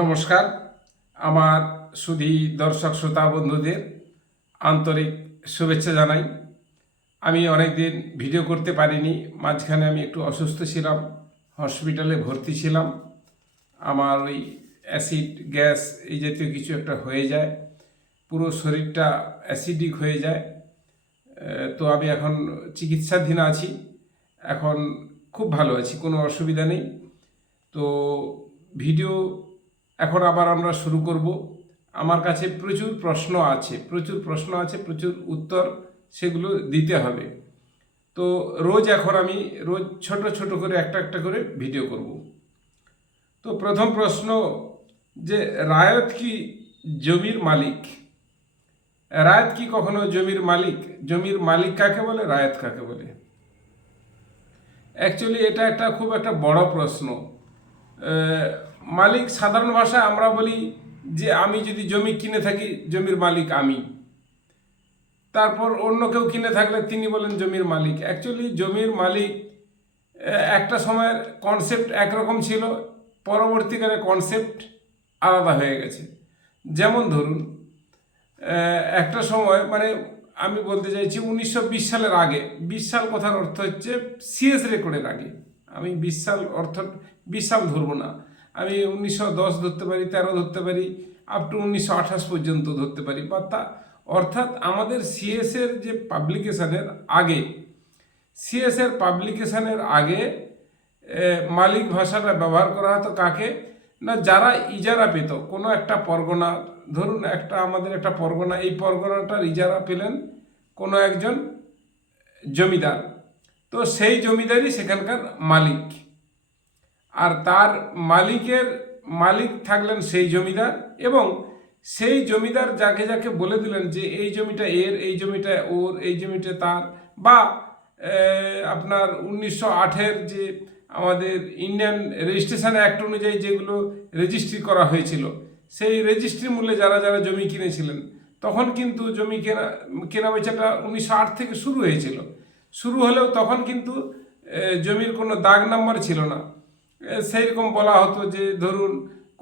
নমস্কার। আমার সুধী দর্শক শ্রোতা বন্ধুদের আন্তরিক শুভেচ্ছা জানাই। আমি অনেক দিন ভিডিও করতে পারিনি, মাঝখানে আমি একটু অসুস্থ ছিলাম, হসপিটালে ভর্তি ছিলাম। আমার ওই অ্যাসিড গ্যাস এই জাতীয় কিছু একটা হয়ে যায়, পুরো শরীরটা অ্যাসিডিক হয়ে যায়। তো আমি এখন চিকিৎসাধীন আছি, এখন খুব ভালো আছি, কোনো অসুবিধা নেই। তো ভিডিও এখন আবার আমরা শুরু করব। আমার কাছে প্রচুর প্রশ্ন আছে, প্রচুর উত্তর সেগুলো দিতে হবে। তো এখন আমি রোজ ছোট ছোট করে একটা একটা করে ভিডিও করব। তো প্রথম প্রশ্ন, যে রায়ত কি জমির মালিক? রায়ত কি কখনো জমির মালিক? জমির মালিক কাকে বলে, রায়ত কাকে বলে? অ্যাকচুয়ালি এটা খুব একটা বড় প্রশ্ন। মালিক সাধারণ ভাষায় আমরা বলি যে আমি যদি জমি কিনে থাকি, জমির মালিক আমি। তারপর অন্য কেউ কিনে থাকলে তিনি বলেন জমির মালিক। অ্যাকচুয়ালি জমির মালিক একটা সময়ের কনসেপ্ট একরকম ছিল, পরবর্তীকালে কনসেপ্ট আলাদা হয়ে গেছে। যেমন ধরুন, একটা সময় মানে আমি বলতে চাইছি 1920 সালের আগে, 20 সাল কথার অর্থ হচ্ছে সিএস রেকর্ডের আগে। আমি 20 সাল অর্থ 20 সাল ধরবো না, আমি 1910 ধরতে পারি, 13 ধরতে পারি, আপ টু 1928 পর্যন্ত ধরতে পারি। বা তা অর্থাৎ আমাদের সিএসের যে পাবলিকেশনের আগে, মালিক ভাষাটা ব্যবহার করা হতো কাকে না, যারা ইজারা পেত কোনো একটা পরগনা, ধরুন আমাদের একটা পরগনা, এই পরগনাটার ইজারা পেলেন কোনো একজন জমিদার, তো সেই জমিদারই সেখানকার মালিক। আর তার মালিক থাকলেন সেই জমিদার, এবং সেই জমিদার যাকে যাকে বলে দিলেন যে এই জমিটা এর, এই জমিটা ওর, এই জমিটা তার। বা আপনার 1908-এর যে আমাদের ইন্ডিয়ান রেজিস্ট্রেশন অ্যাক্ট অনুযায়ী যেগুলো রেজিস্ট্রি করা হয়েছিল, সেই রেজিস্ট্রি মূল্যে যারা যারা জমি কিনেছিলেন, তখন কিন্তু জমি কেনা বেচাটা 1908 থেকে শুরু হয়েছিল। শুরু হলেও তখন কিন্তু জমির কোনো দাগ নাম্বার ছিল না। সেই রকম বলা হতো যে ধরুন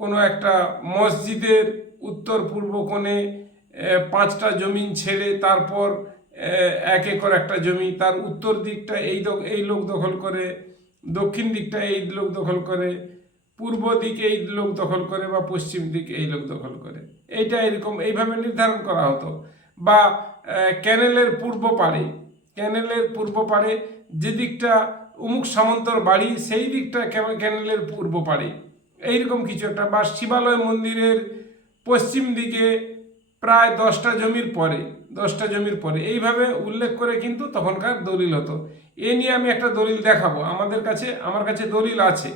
কোনো একটা মসজিদের উত্তর পূর্ব কোণে 5টা জমি ছেড়ে তারপর 1 একর একটা জমি, তার উত্তর দিকটা এই লোক দখল করে, দক্ষিণ দিকটা এই লোক দখল করে, পূর্ব দিক এই লোক দখল করে, বা পশ্চিম দিক এই লোক দখল করে। এইভাবে নির্ধারণ করা হতো। বা ক্যানেলের পূর্ব পাড়ে যে দিকটা অমুক সামন্তর বাড়ি, সেই দিকটা ক্যানেলের পূর্ব পাড়ে, এইরকম কিছু একটা। বা শিবালয় মন্দিরের পশ্চিম দিকে প্রায় 10টা জমির পরে এইভাবে উল্লেখ করে কিন্তু তখনকার দলিল হতো। এ নিয়ে আমি একটা দলিল দেখাবো, আমার কাছে দলিল আছে।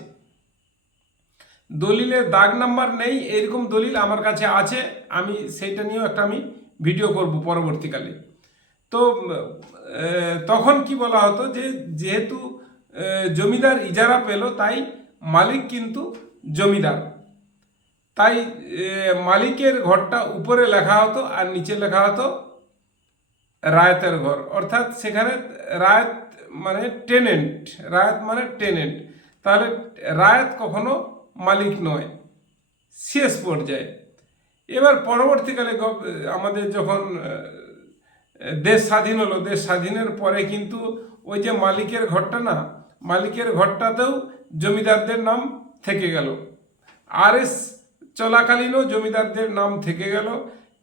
দলিলের দাগ নাম্বার নেই এরকম দলিল আমার কাছে আছে, আমি সেইটা নিয়েও আমি ভিডিও করব পরবর্তীকালে। তো তখন কি বলা হতো যে যেহেতু জমিদার ইজারা পেল, তাই মালিক কিন্তু জমিদার। তাই মালিকের ঘরটা উপরে লেখা হতো আর নিচে লেখা হতো রায়তের ঘর। অর্থাৎ সেখানে রায়ত মানে টেনেন্ট। তাহলে রায়ত কখনো মালিক নয় শেষ পর্যায়ে। এবার পরবর্তীকালে আমাদের যখন দেশ স্বাধীন হলো, দেশ স্বাধীনের পরে কিন্তু ওই যে মালিকের ঘরটাতেও জমিদারদের নাম থেকে গেল। আরএস চলাকালীনও জমিদারদের নাম থেকে গেল।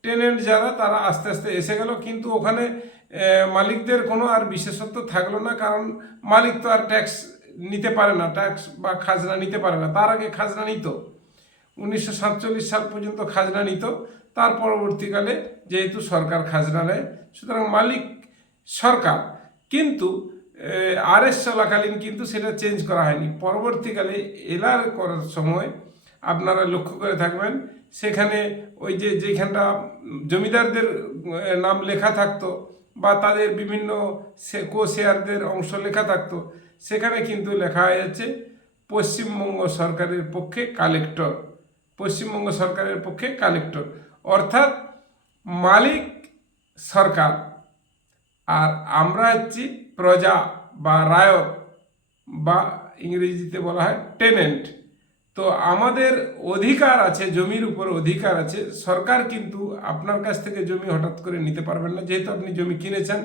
টেনেন্ট যারা, তারা আস্তে আস্তে এসে গেল, কিন্তু ওখানে মালিকদের কোনো আর বিশেষত্ব থাকলো না, কারণ মালিক তো আর ট্যাক্স নিতে পারে না, ট্যাক্স বা খাজনা নিতে পারে না। তার আগে খাজনা নিত, 1947 সাল পর্যন্ত খাজনা নিত। তার পরবর্তীকালে যেহেতু সরকার খাজনা নেয়, সুতরাং মালিক সরকার। কিন্তু আরএস চলাকালীন কিন্তু সেটা চেঞ্জ করা হয়নি। পরবর্তীকালে এলার করার সময় আপনারা লক্ষ্য করে থাকবেন, সেখানে ওই যেখানটা জমিদারদের নাম লেখা থাকতো বা তাদের বিভিন্ন শেয়ারদের অংশ লেখা থাকতো, সেখানে কিন্তু লেখা হয়ে যাচ্ছে পশ্চিমবঙ্গ সরকারের পক্ষে কালেক্টর। অর্থাৎ মালিক সরকার, আর আমরা হচ্ছি প্রজা বা রায়ত, বা ইংরেজিতে বলা হয় টেনেন্ট। তো আমাদের অধিকার আছে, জমির উপর অধিকার আছে। সরকার কিন্তু আপনার কাছ থেকে জমি হঠাৎ করে নিতে পারবেন না। যেহেতু আপনি জমি কিনেছেন,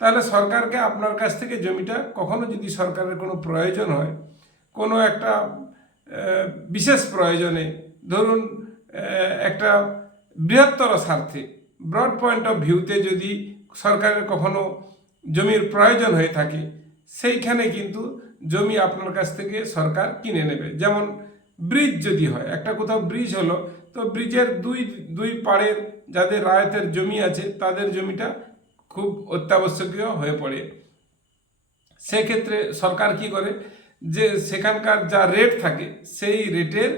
তাহলে সরকারকে আপনার কাছ থেকে জমিটা কখনো যদি সরকারের কোনো প্রয়োজন হয়, কোনো একটা বিশেষ প্রয়োজনে, ধরুন একটা বৃহত্তর স্বার্থে, ব্রড পয়েন্ট অফ ভিউতে যদি সরকারের কখনো জমির প্রয়োজন হয়ে থাকে, সেইখানে কিন্তু জমি আপনার কাছ থেকে সরকার কিনে নেবে। যেমন ব্রিজ যদি হয়, একটা কোথাও ব্রিজ হলো, তো ব্রিজের দুই পাড়ের যাদের রায়তের জমি আছে তাদের জমিটা খুব অত্যাবশ্যকীয় হয়ে পড়ে। সেক্ষেত্রে সরকার কি করে, যে সেখানকার যা রেট থাকে সেই রেটের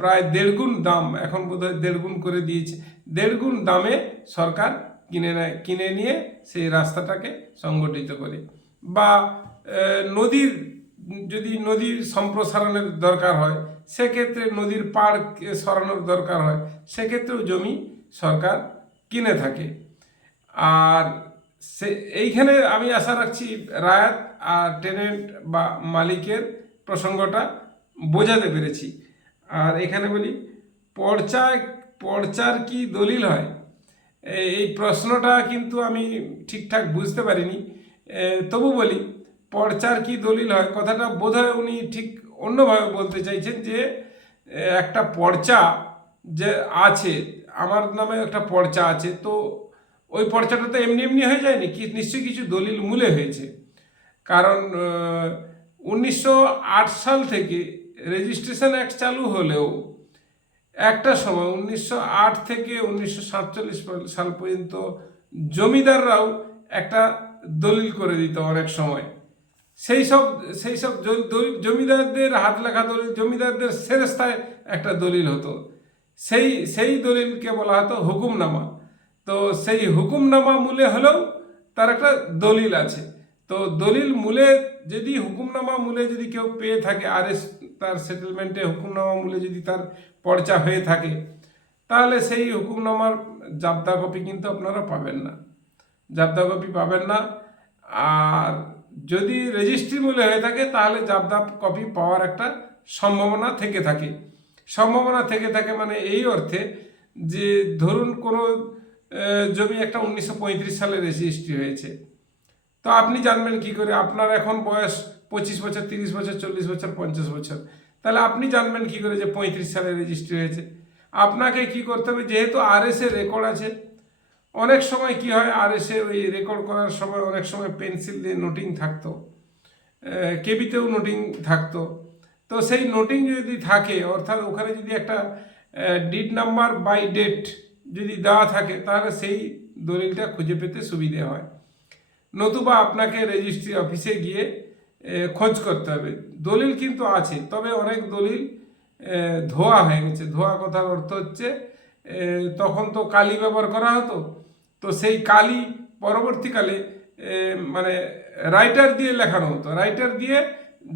প্রায় 1.5 গুণ দাম, এখন বোধহয় 1.5 গুণ করে দিয়েছে, 1.5 গুণ দামে সরকার কিনে নেয়, কিনে নিয়ে সেই রাস্তাটাকে সংগঠিত করে। বা নদীর যদি নদীর সম্প্রসারণের দরকার হয়, সেক্ষেত্রে নদীর পাড় সরানোর দরকার হয়, সেক্ষেত্রেও জমি সরকার কিনে থাকে। আর এইখানে আমি আশা রাখছি রায়ত আর টেনেন্ট বা মালিকের প্রসঙ্গটা বোঝাতে পেরেছি। আর এখানে বলি, পর্চার কি দলিল হয়? এই প্রশ্নটা কিন্তু আমি ঠিকঠাক বুঝতে পারিনি, তবু বলি, পর্চার কি দলিল হয় কথাটা বোধহয় উনি ঠিক অন্যভাবে বলতে চাইছেন, যে একটা পর্চা যে আছে, আমার নামে একটা পর্চা আছে, তো ওই পর্চাটা তো এমনি এমনি হয়ে যায়নি, কি নিশ্চয়ই কিছু দলিল মূলে হয়েছে। কারণ 1908 সাল থেকে রেজিস্ট্রেশন অ্যাক্ট চালু হলেও একটা সময় 1908 থেকে 1947 সাল পর্যন্ত জমিদাররাও একটা দলিল করে দিত অনেক সময়। সেই সব জমিদারদের হাত লেখা দলিল, জমিদারদের সেরেস্তায় একটা দলিল হতো, সেই দলিলকে বলা হতো হুকুমনামা। তো সেই হুকুমনামা মূলে হলেও তার একটা দলিল আছে। তো দলিল মূলে যদি, হুকুমনামা মূলে যদি কেউ পেয়ে থাকে, তার সেটেলমেন্টে হুকুমনামা মূলে যদি তার পর্চা হয়ে থাকে, তাহলে সেই হুকুমনামার জাবদা কপি কিন্তু আপনারা পাবেন না, জাবদা কপি পাবেন না। আর যদি রেজিস্ট্রি মূলে হয়ে থাকে, তাহলে জাবদা কপি পাওয়ার একটা সম্ভাবনা থেকে থাকে। মানে এই অর্থে যে ধরুন কোনো জমি একটা 1935 সালে রেজিস্ট্রি হয়েছে, তো আপনি জানবেন কি করে? আপনার এখন বয়স 25 বছর, 30 বছর, 40 বছর, 50 বছর, তাহলে আপনি জানবেন কি করে যে 35 সালে রেজিস্ট্রি হয়েছে? আপনাকে কি করতে হবে, যেহেতু আরএস এর রেকর্ড আছে, অনেক সময় কি হয়, আরএস এর ওই রেকর্ড করার সময় অনেক সময় পেন্সিল দিয়ে নোটিং থাকতো, কেবিতেও নোটিং থাকতো। তো সেই নোটিং যদি থাকে, অর্থাৎ ওখানে যদি একটা ডিড নাম্বার বাই ডেট যদি দেওয়া থাকে, তাহলে সেই দলিলটা খুঁজে পেতে সুবিধে হয়। নতুবা আপনাকে রেজিস্ট্রি অফিসে গিয়ে খোঁজ করতে হবে। দলিল কিন্তু আছে, তবে অনেক দলিল ধোয়া হয়ে গেছে। ধোয়া কথার অর্থ হচ্ছে, তখন তো কালি ব্যবহার করা হতো, তো সেই কালি পরবর্তীকালে মানে রাইটার দিয়ে লেখানো হতো, রাইটার দিয়ে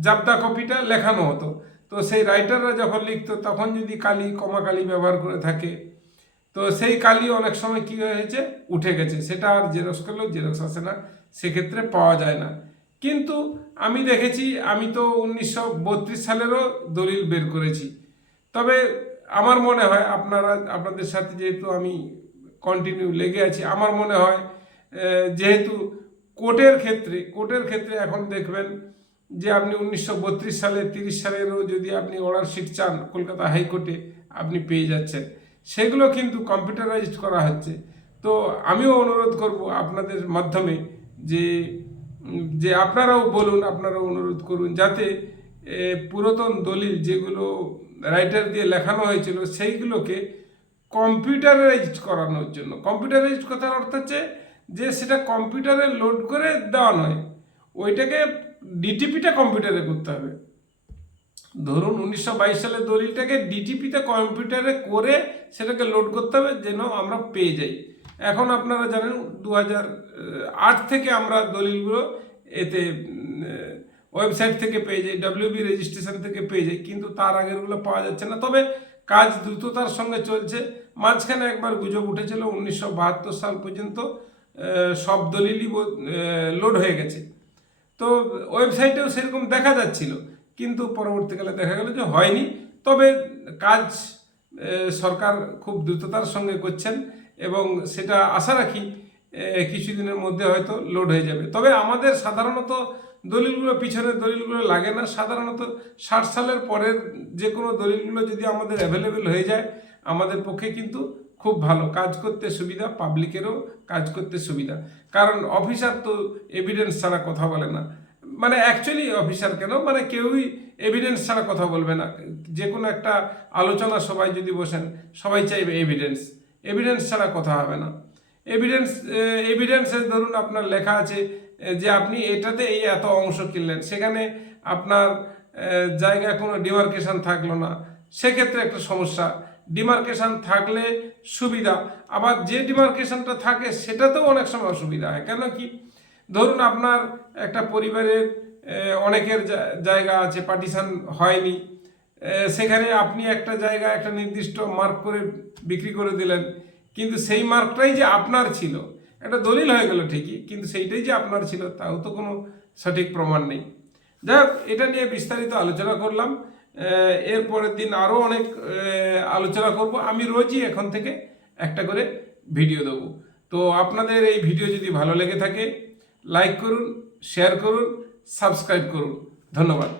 জাবদা কপিটা লেখানো হতো। তো সেই রাইটাররা যখন লিখতো, তখন যদি কালি, কমা কালি ব্যবহার করে থাকে, তো সেই কালি অনেক সময় কি হয়েছে, উঠে গেছে, সেটা আর জেরক্স করলেও জেরক্স আসে না, সেক্ষেত্রে পাওয়া যায় না। কিন্তু আমি দেখেছি, আমি তো 1932 সালেরও দলিল বের করেছি। তবে আমার মনে হয়, আপনাদের সাথে যেহেতু আমি কন্টিনিউ লেগে আছি, আমার মনে হয় যেহেতু কোর্টের ক্ষেত্রে এখন দেখবেন যে আপনি 1932 সালে, 30 সালেরও যদি আপনি অর্ডার শিট চান, কলকাতা হাইকোর্টে আপনি পেয়ে যাচ্ছেন। সেগুলো কিন্তু কম্পিউটারাইজড করা হচ্ছে। তো আমিও অনুরোধ করব আপনাদের মাধ্যমে যে যে আপনারাও বলুন, আপনারাও অনুরোধ করুন, যাতে পুরাতন দলিল যেগুলো রাইটার দিয়ে লেখানো হয়েছিল, সেইগুলোকে কম্পিউটারাইজড করানোর জন্য। কম্পিউটারাইজড কথার অর্থ হচ্ছে যে সেটা কম্পিউটারে লোড করে দেওয়া নয়, ওইটাকে ডিটিপিটা কম্পিউটারে করতে হবে। ধরুন 1922 সালের দলিলটাকে ডিটিপিতে কম্পিউটারে করে সেটাকে লোড করতে হবে, যেন আমরা পেয়ে যাই। এখন আপনারা জানেন 2008 থেকে আমরা দলিলগুলো এতে ওয়েবসাইট থেকে পেয়ে যাই, WB রেজিস্ট্রেশন থেকে পেয়ে যাই, কিন্তু তার আগেরগুলো পাওয়া যাচ্ছে না। তবে কাজ দ্রুততার সঙ্গে চলছে। মাঝখানে একবার গুজব উঠেছিল 1972 সাল পর্যন্ত সব দলিলই লোড হয়ে গেছে, তো ওয়েবসাইটেও সেরকম দেখা যাচ্ছিল, কিন্তু পরবর্তীকালে দেখা গেল যে হয়নি। তবে কাজ সরকার খুব দ্রুততার সঙ্গে করছেন এবং সেটা আশা রাখি কিছুদিনের মধ্যে হয়তো লোড হয়ে যাবে। তবে আমাদের সাধারণত দলিলগুলো, পিছনের দলিলগুলো লাগে না। সাধারণত 60 সালের পরের যে কোনো দলিলগুলো যদি আমাদের অ্যাভেলেবেল হয়ে যায় আমাদের পক্ষে কিন্তু খুব ভালো, কাজ করতে সুবিধা, পাবলিকেরও কাজ করতে সুবিধা। কারণ অফিসার তো এভিডেন্স ছাড়া কথা বলে না, মানে অ্যাকচুয়ালি অফিসার কেন, মানে কেউই এভিডেন্স ছাড়া কথা বলবে না। যে কোনো একটা আলোচনা সবাই যদি বসেন সবাই চাইবে এভিডেন্স ছাড়া কথা হবে না। এভিডেন্সের ধরুন আপনার লেখা আছে যে আপনি এটাতে এই এত অংশ কিনলেন, সেখানে আপনার জায়গায় কোনো ডিমার্কেশন থাকলো না, সেক্ষেত্রে একটা সমস্যা। ডিমার্কেশন থাকলে সুবিধা, আবার যে ডিমার্কেশনটা থাকে সেটাতেও অনেক সময় অসুবিধা হয়। কেন কি, ধরুন আপনার একটা পরিবারের অনেকের জায়গা আছে, পার্টিশন হয়নি, সেখানে আপনি একটা জায়গা একটা নির্দিষ্ট মার্ক করে বিক্রি করে দিলেন, কিন্তু সেই মার্কটাই যে আপনার ছিল, একটা দলিল হয়ে গেল ঠিকই, কিন্তু সেইটাই যে আপনার ছিল তাও তো কোনো সঠিক প্রমাণ নেই। যাই হোক, এটা নিয়ে বিস্তারিত আলোচনা করলাম। এর পরের দিন আরও অনেক আলোচনা করব। আমি রোজই এখন থেকে একটা করে ভিডিও দেবো। তো আপনাদের এই ভিডিও যদি ভালো লেগে থাকে লাইক করুন, শেয়ার করুন, সাবস্ক্রাইব করুন। ধন্যবাদ।